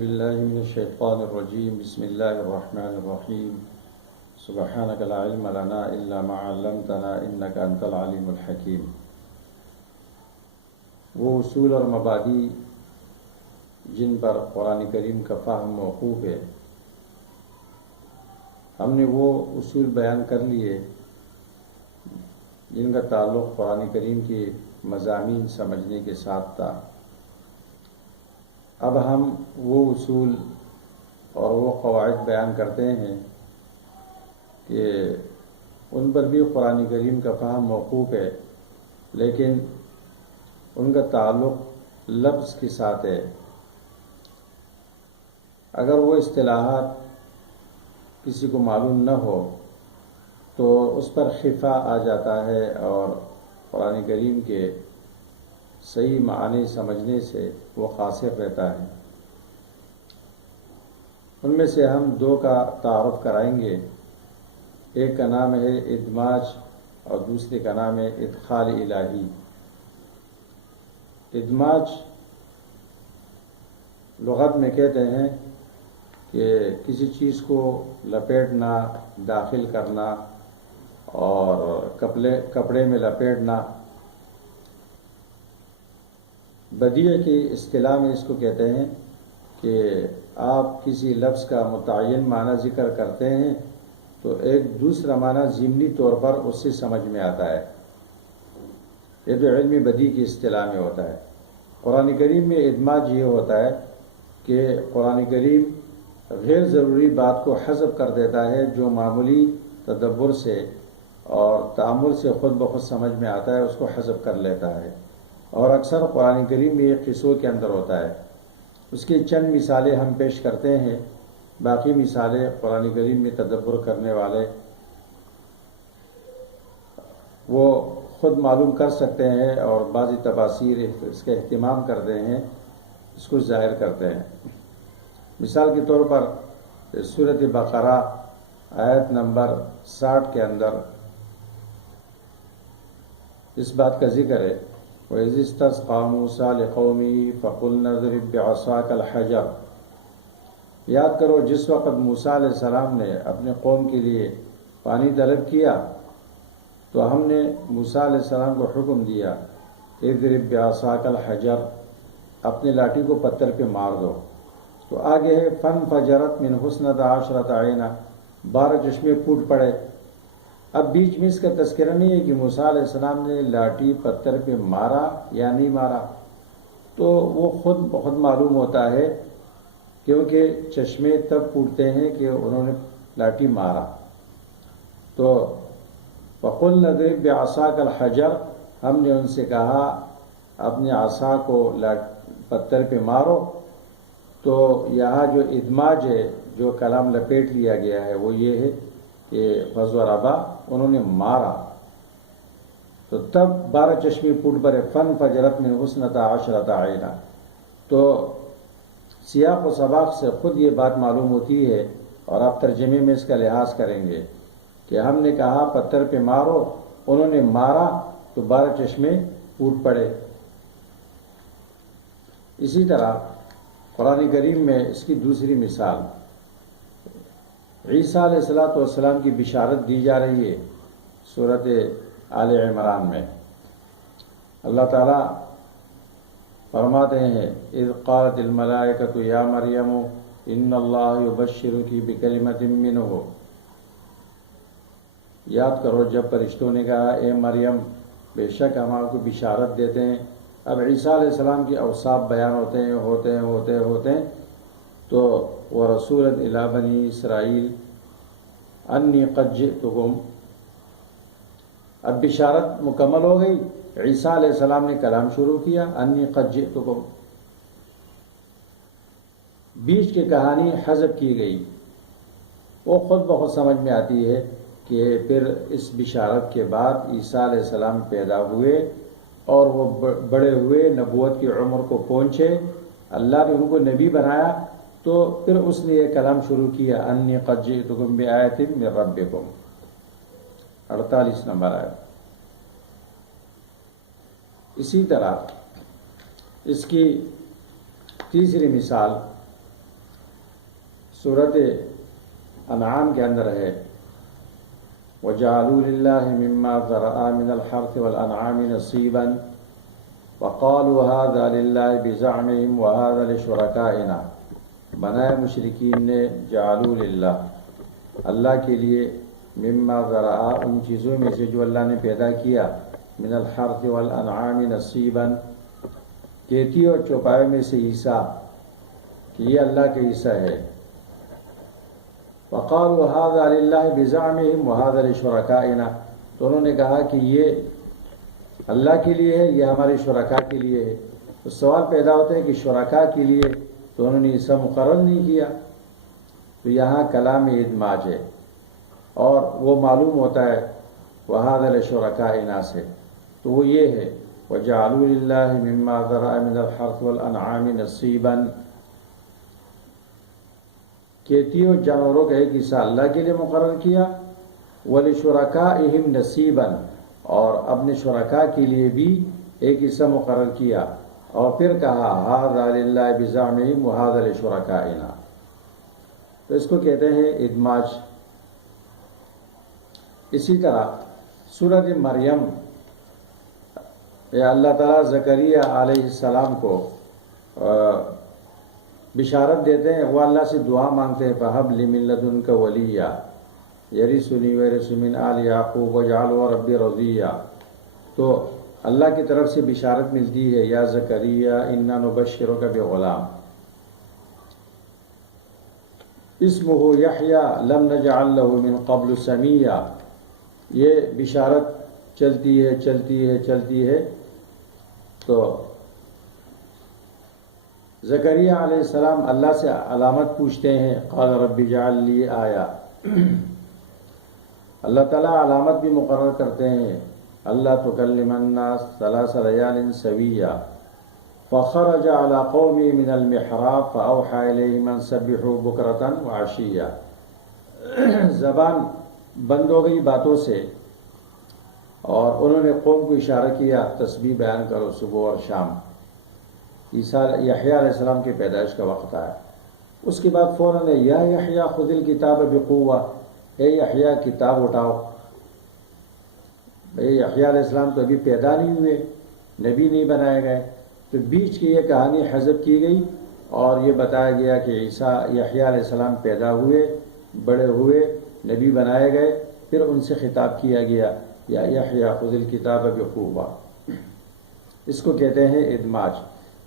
باللہ من الشیطان الرجیم بسم اللہ الرحمن الرحیم سبحانک لا علم لنا الا ما علمتنا انک انت العلیم الحکیم۔ وہ اصول اور مبادی جن پر قرآن کریم کا فہم موقوف ہے، ہم نے وہ اصول بیان کر لیے جن کا تعلق قرآن کریم کے مضامین سمجھنے کے ساتھ تھا۔ اب ہم وہ اصول اور وہ قواعد بیان کرتے ہیں کہ ان پر بھی قرآن کریم کا فہم موقوف ہے، لیکن ان کا تعلق لفظ کے ساتھ ہے۔ اگر وہ اصطلاحات کسی کو معلوم نہ ہو تو اس پر خفا آ جاتا ہے اور قرآن کریم کے صحیح معنی سمجھنے سے وہ قاصر رہتا ہے۔ ان میں سے ہم دو کا تعارف کرائیں گے، ایک کا نام ہے ادماج اور دوسرے کا نام ہے ادخال الہی۔ ادماج لغت میں کہتے ہیں کہ کسی چیز کو لپیٹنا، داخل کرنا اور کپڑے میں لپیٹنا۔ بدیع کی اصطلاح میں اس کو کہتے ہیں کہ آپ کسی لفظ کا متعین معنی ذکر کرتے ہیں تو ایک دوسرا معنی ضمنی طور پر اس سے سمجھ میں آتا ہے۔ یہ تو علم بدیع کی اصطلاح میں ہوتا ہے۔ قرآن کریم میں ادماج یہ ہوتا ہے کہ قرآن کریم غیر ضروری بات کو حذف کر دیتا ہے، جو معمولی تدبر سے اور تأمل سے خود بخود سمجھ میں آتا ہے اس کو حذف کر لیتا ہے، اور اکثر قرآن کریم میں یہ قصوں کے اندر ہوتا ہے۔ اس کی چند مثالیں ہم پیش کرتے ہیں، باقی مثالیں قرآن کریم میں تدبر کرنے والے وہ خود معلوم کر سکتے ہیں، اور بعضی تفاسیر اس کا اہتمام کرتے ہیں، اس کو ظاہر کرتے ہیں۔ مثال کے طور پر سورۃ بقرہ آیت نمبر 60 کے اندر اس بات کا ذکر ہے، وَإِذِ اسْتَسْقَىٰ مُوسَىٰ لِقَوْمِهِ فَقُلْنَا اضْرِب بِّعَصَاكَ الْحَجَرَ۔ یاد کرو جس وقت موسیٰ علیہ السلام نے اپنے قوم کے لیے پانی طلب کیا تو ہم نے موسیٰ علیہ السلام کو حکم دیا، اضْرِب بِّعَصَاكَ الْحَجَرَ، اپنے لاٹھی کو پتھر پہ مار دو۔ تو آگے ہے فَانْفَجَرَتْ مِنْهُ اثْنَتَا عَشْرَةَ عَيْنًا، 12 چشمے پھوٹ پڑے۔ اب بیچ میں اس کا تذکرہ نہیں ہے کہ موسیٰ علیہ السلام نے لاٹھی پتھر پہ مارا یا نہیں مارا، تو وہ خود بخود معلوم ہوتا ہے، کیونکہ چشمے تب پھوٹتے ہیں کہ انہوں نے لاٹھی مارا۔ تو وَقُلْنَا اضْرِب بِّعَصَاكَ الْحَجَرَ، ہم نے ان سے کہا اپنے عصا کو پتھر پہ مارو۔ تو یہاں جو ادماج ہے، جو کلام لپیٹ لیا گیا ہے، وہ یہ ہے کہ فَضَرَبَ، انہوں نے مارا، تو تب 12 چشمے پھوٹ پڑے۔ فَانْفَجَرَتْ مِنْهُ اثْنَتَا عَشْرَةَ عَيْنًا۔ تو سیاق و سباق سے خود یہ بات معلوم ہوتی ہے، اور آپ ترجمے میں اس کا لحاظ کریں گے کہ ہم نے کہا پتھر پہ مارو، انہوں نے مارا تو 12 چشمے پھوٹ پڑے۔ اسی طرح قرآن کریم میں اس کی دوسری مثال، عیسیٰ علیہ السلام کی بشارت دی جا رہی ہے سورۃ آل عمران میں۔ اللہ تعالیٰ فرماتے ہیں اذ قالت الملائکۃ یا مریم ان اللہ یبشرک بکلمۃ منہ۔ یاد کرو جب فرشتوں نے کہا اے مریم بے شک ہم آپ کو بشارت دیتے ہیں۔ اب عیسیٰ علیہ السلام کے اوصاف بیان ہوتے ہیں تو وَرَسُولًا إِلَىٰ بَنِي إِسْرَائِيلَ أَنِّي قَدْ جِئْتُكُمْ۔ اب بشارت مکمل ہو گئی، عیسیٰ علیہ السلام نے کلام شروع کیا، أَنِّي قَدْ جِئْتُكُمْ۔ بیچ کی کہانی حذف کی گئی، وہ خود بخود سمجھ میں آتی ہے کہ پھر اس بشارت کے بعد عیسیٰ علیہ السلام پیدا ہوئے اور وہ بڑے ہوئے، نبوت کی عمر کو پہنچے، اللہ نے ان کو نبی بنایا، تو پھر اس نے یہ کلام شروع کیا انی قد جئتکم بآیۃ من ربکم۔ 48 نمبر آیت۔ اسی طرح اس کی تیسری مثال صورت انعام کے اندر ہے وَجَعَلُوا لِلَّهِ مِمَّا ذَرَأَ مِنَ الْحَرْثِ وَالْأَنْعَامِ نَصِيبًا وَقَالُوا هَذَا لِلَّهِ بِزَعْمِهِمْ وَهَذَا لِشُرَكَائِنَا، بنائے مشرکین نے جعلوا للہ، اللہ کے لیے، مما ذرأ، ان چیزوں میں سے جو اللہ نے پیدا کیا، من الحرث والانعام نصیبا، کھیتی اور چوپائے میں سے حصہ، کہ یہ اللہ کا حصہ ہے. وقالوا هذا لله بزعمهم وهذا لشركائنا، تو انہوں نے کہا کہ یہ اللہ کے لیے ہے، یہ ہمارے شرکاء کے لیے ہے. تو سوال پیدا ہوتا ہے کہ شرکاء کے لیے تو انہوں نے حصہ مقرر نہیں کیا. تو یہاں کلام ادماج ہے اور وہ معلوم ہوتا ہے وَهَذَا لِشُرَكَائِنَا سے، تو وہ یہ ہے وَجَعَلُوا لِلَّهِ مِمَّا ذَرَأَ مِنَ الْحَرْثِ وَالْأَنْعَامِ نَصِيبًا، کھیتی اور جانوروں کا ایک حصہ اللہ کے لیے مقرر کیا، وَلِشُرَكَائِهِمْ نَصِيبًا، اور اپنے شرکاء کے لیے بھی ایک حصہ مقرر کیا، اور پھر کہا هَذَا لِلَّهِ بِزَعْمِهِمْ وَهَذَا لِشُرَكَائِنَا. تو اس کو کہتے ہیں ادماج. اسی طرح سورۃ مریم، اللہ تعالیٰ زکریا علیہ السلام کو بشارت دیتے ہیں، وہ اللہ سے دعا مانگتے ہیں فَهَبْ لِي مِن لَّدُنكَ وَلِيًّا يَرِثُنِي وَيَرِثُ مِنْ آلِ يَعْقُوبَ وَاجْعَلْهُ رَبِّ رَضِيًّا. تو اللہ کی طرف سے بشارت ملتی ہے یا زکریا اِنَّا نُبَشِّرُكَ بِغُلَامٍ اسمه یحییٰ لم نجعل له من قبل سمیہ. یہ بشارت چلتی ہے چلتی ہے چلتی ہے. تو زکریا علیہ السلام اللہ سے علامت پوچھتے ہیں، قال رب اجعل لی آیہ، اللہ تعالیٰ علامت بھی مقرر کرتے ہیں، اللہ تکلم الناس ثلاث لیال سویہ. فخرج على قومه من المحراب فأوحى إليهم أن سبحوا بكرة وعشيا. زبان بند ہو گئی باتوں سے، اور انہوں نے قوم کو اشارہ کیا تسبیح بیان کرو صبح اور شام. یحییٰ علیہ السلام کی پیدائش کا وقت آیا. اس کے بعد فوراً یا یحییٰ خذ الکتاب بقوہ، اے یحییٰ کتاب اٹھاؤ. یحییٰ علیہ السلام تو ابھی پیدا نہیں ہوئے، نبی نہیں بنائے گئے. تو بیچ کی یہ کہانی حذف کی گئی اور یہ بتایا گیا کہ یحییٰ علیہ السلام پیدا ہوئے، بڑے ہوئے، نبی بنائے گئے. پھر ان سے خطاب کیا گیا یا یحییٰ خذ الکتاب بقوہ. اس کو کہتے ہیں ادماج.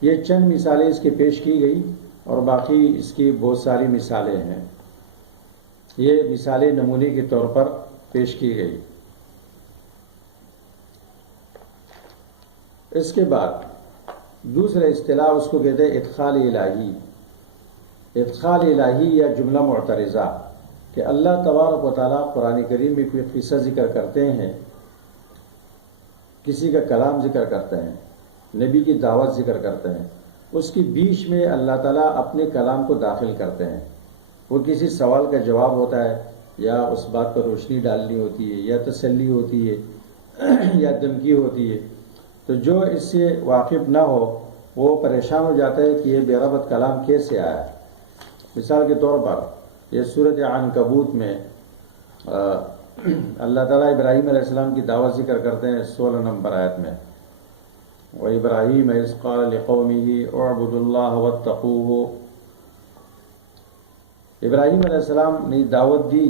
یہ چند مثالیں اس کے پیش کی گئی اور باقی اس کی بہت ساری مثالیں ہیں. یہ مثالیں نمونے کے طور پر پیش کی گئی. اس کے بعد دوسرا اصطلاح اس کو کہتے ہیں ادخال الہی. ادخال الہی یا جملہ معترضہ، کہ اللہ تبارک و تعالیٰ قرآن کریم میں کوئی قصہ ذکر کرتے ہیں، کسی کا کلام ذکر کرتے ہیں، نبی کی دعوت ذکر کرتے ہیں، اس کے بیچ میں اللہ تعالیٰ اپنے کلام کو داخل کرتے ہیں. وہ کسی سوال کا جواب ہوتا ہے، یا اس بات پر روشنی ڈالنی ہوتی ہے، یا تسلی ہوتی ہے، یا دھمکی ہوتی ہے. تو جو اس سے واقف نہ ہو وہ پریشان ہو جاتا ہے کہ یہ بے ربط کلام کیسے آیا. مثال کے طور پر یہ سورۃ عنکبوت میں اللہ تعالیٰ ابراہیم علیہ السلام کی دعوت ذکر کرتے ہیں 16 نمبر آیت میں. وَإِبْرَاهِيمَ إِذْ قَالَ لِقَوْمِهِ اعْبُدُوا اللَّهَ وَاتَّقُوهُ. ابراہیم علیہ السلام نے دعوت دی،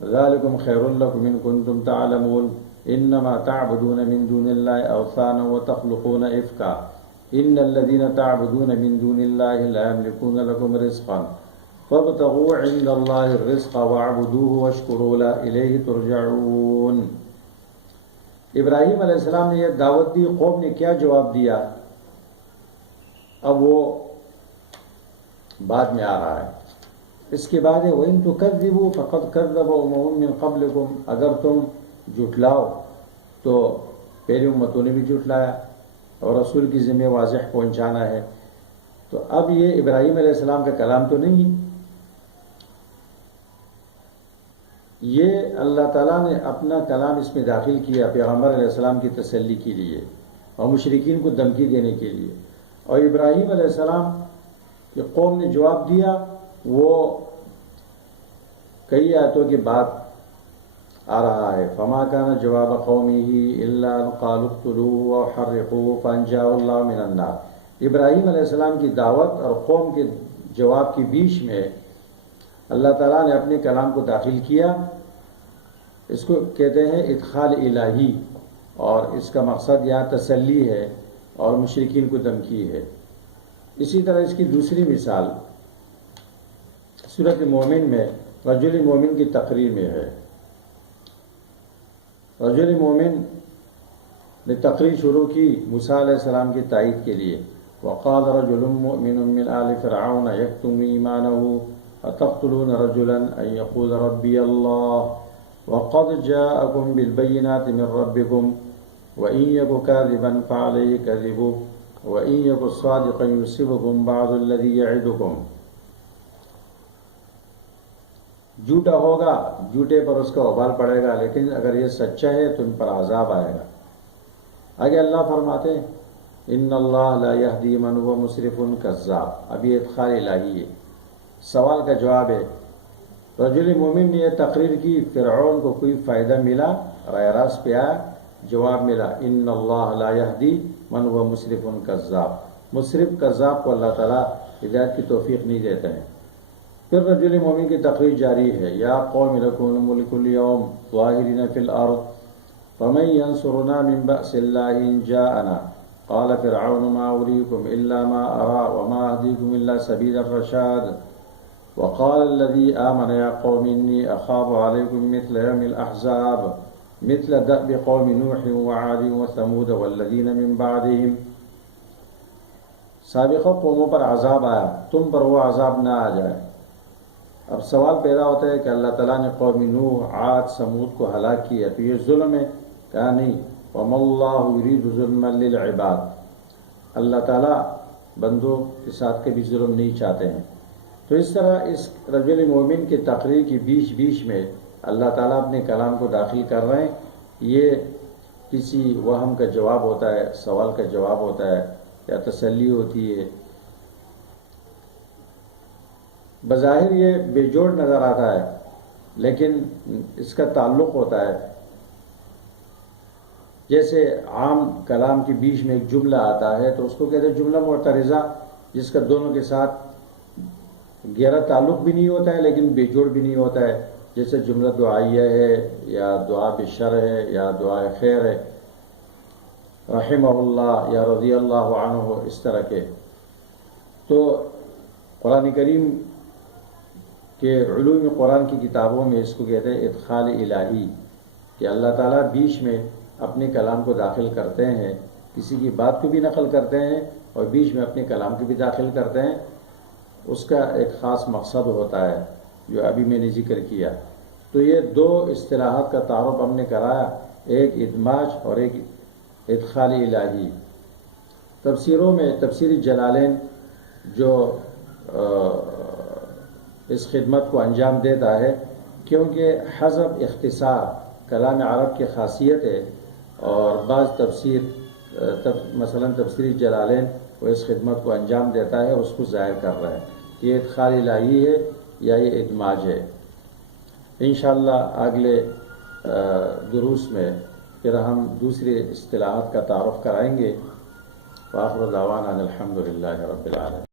ذَلِكُمْ خَيْرٌ لَكُمْ إِن كُنتُمْ تَعْلَمُونَ إِنَّمَا تَعْبُدُونَ مِن دُونِ اللَّهِ أَوْثَانًا وَتَخْلُقُونَ إِفْكًا إِنَّ الَّذِينَ تَعْبُدُونَ مِن دُونِ اللَّهِ لَا يَمْلِكُونَ لَكُمْ رِزْقًا فَابْتَغُوا عِندَ اللَّهِ الرِّزْقَ وَاعْبُدُوهُ وَاشْكُرُوا لَهُ إِلَيْهِ تُرْجَعُونَ. ابراہیم علیہ السلام نے یہ دعوت دی، قوم نے کیا جواب دیا؟ اب وہ بعد میں آ رہا ہے. اس کے بعد ہے وَإِن تُكَذِّبُوا فَقَدْ كَذَّبَ أُمَمٌ مِّن قَبْلِكُمْ. اگر تم جھٹلاؤ تو پہلی امتوں نے بھی جھٹلایا، اور رسول کی ذمہ واضح پہنچانا ہے. تو اب یہ ابراہیم علیہ السلام کا کلام تو نہیں، یہ اللہ تعالیٰ نے اپنا کلام اس میں داخل کیا پیغمبر علیہ السلام کی تسلی کے لیے اور مشرکین کو دھمکی دینے کے لیے. اور ابراہیم علیہ السلام کہ قوم نے جواب دیا، وہ کئی آیتوں کے بعد آ رہا ہے۔ فما كان جواب قومه الا ان قالوا اقتلوه او حرقوه فانجاه الله من النار۔ ابراہیم علیہ السلام کی دعوت اور قوم کے جواب کے بیچ میں اللہ تعالیٰ نے اپنے کلام کو داخل کیا۔ اس کو کہتے ہیں ادخال الہی، اور اس کا مقصد یہاں تسلی ہے اور مشرکین کو دھمکی ہے۔ اسی طرح اس کی دوسری مثال سورۃ مومن میں رجل مومن کی تقریر میں ہے۔ رجل مومن نے تقریر شروع کی موسیٰ علیہ السلام کی تائید کے لیے۔ وقال رجل مؤمن من آل فرعون يكتم إيمانه أتقتلون رجلا أن يقول ربي الله وقد جاءكم بالبينات من ربكم وإن يك كاذبا فعليه كذبه وإن يك صادقا يصبكم بعض الذي يعدكم۔ جھوٹا ہوگا، جھوٹے پر اس کا وبال پڑے گا، لیکن اگر یہ سچا ہے تو ان پر عذاب آئے گا۔ آگے اللہ فرماتے ہیں ان اللہ لا یہدی من هو مسرف کذاب۔ اب یہ ادخال الہی ہے، سوال کا جواب ہے۔ رجل مومن نے یہ تقریر کی، فرعون کو کوئی فائدہ ملا، راہ راست پہ آیا، جواب ملا ان اللہ لا یہدی من هو مسرف کذاب۔ مسرف کذاب کو اللہ تعالیٰ ہدایت کی توفیق نہیں دیتے ہیں۔ پھر رجل مومن کی تقریر جاری ہے۔ یا قوم لکم الملک اليوم ظاہرین فی الارض فمن ینصرنا من بأس اللہ ان جاءنا قال فرعون ما أريكم إلا ما أرى وما أهديكم إلا سبيل الرشاد وقال الذي آمن يا قوم إني أخاف عليكم مثل يوم الأحزاب مثل دأب قوم نوح وعاد وثمود والذين من بعدهم۔ سابقہ قوموں پر عذاب آیا، تم پر وہ عذاب نہ آ جائے۔ اب سوال پیدا ہوتا ہے کہ اللہ تعالیٰ نے قوم نوح، عاد، ثمود کو ہلاک کیا تو یہ ظلم ہے؟ کہا نہیں، وَمَا اللَّهُ يُرِيدُ ظُلْمًا لِلْعِبَادِ۔ اللہ تعالیٰ بندوں کے ساتھ کبھی ظلم نہیں چاہتے ہیں۔ تو اس طرح اس رجل مومن کی تقریر کی بیچ میں اللہ تعالیٰ اپنے کلام کو داخل کر رہے ہیں۔ یہ کسی وہم کا جواب ہوتا ہے، سوال کا جواب ہوتا ہے یا تسلی ہوتی ہے۔ بظاہر یہ بے جوڑ نظر آتا ہے، لیکن اس کا تعلق ہوتا ہے، جیسے عام کلام کے بیچ میں ایک جملہ آتا ہے تو اس کو کہتے ہیں جملہ معترضہ، جس کا دونوں کے ساتھ گہرا تعلق بھی نہیں ہوتا ہے لیکن بے جوڑ بھی نہیں ہوتا ہے، جیسے جملہ دعائیہ ہے یا دعا بشر ہے یا دعا خیر ہے، رحمہ اللہ یا رضی اللہ عنہ، اس طرح کے۔ تو قرآن کریم کہ علوم قرآن کی کتابوں میں اس کو کہتے ہیں ادخال الہی، کہ اللہ تعالیٰ بیچ میں اپنے کلام کو داخل کرتے ہیں، کسی کی بات کو بھی نقل کرتے ہیں اور بیچ میں اپنے کلام کو بھی داخل کرتے ہیں۔ اس کا ایک خاص مقصد ہوتا ہے جو ابھی میں نے ذکر کیا۔ تو یہ دو اصطلاحات کا تعارف ہم نے کرایا، ایک ادماج اور ایک ادخال الہی۔ تفسیروں میں تفسیر جلالین جو اس خدمت کو انجام دیتا ہے، کیونکہ حذف اختصار کلام عرب کی خاصیت ہے، اور بعض تفسیر مثلا تفسیر جلالین وہ اس خدمت کو انجام دیتا ہے، اس کو ظاہر کر رہا ہے کہ یہ ادخال الہی ہے یا یہ ادماج ہے۔ انشاءاللہ اگلے دروس میں پھر ہم دوسری اصطلاحات کا تعارف کرائیں گے۔ وآخر دعوانا الحمدللہ رب العالمین۔